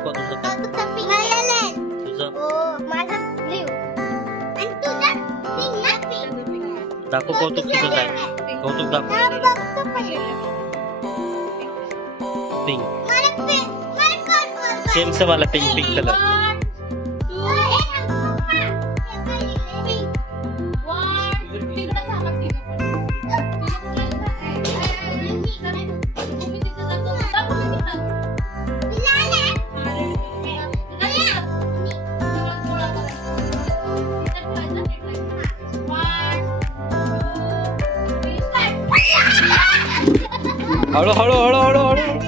दाखव तुझं काय. तुझं दाखव कौतुक तुझं काय. कौतुक दाखव. पिंक. सेम से वाला पिंक कलर. हळू हळू हळू हळू हळू.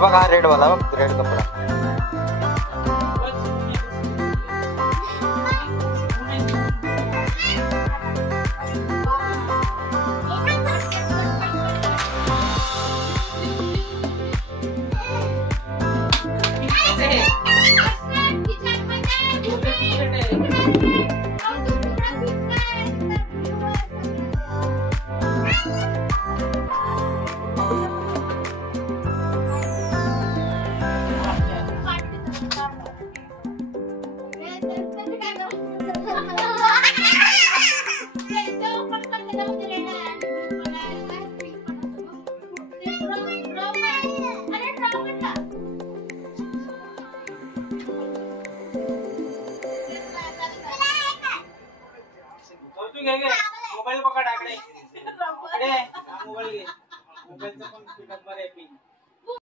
बघ हा रेड वाला, रेड कपडा. मोबाईल पकड आकडे. मोबाईल घे. मोबाईलचा पण नंबर आहे पिन.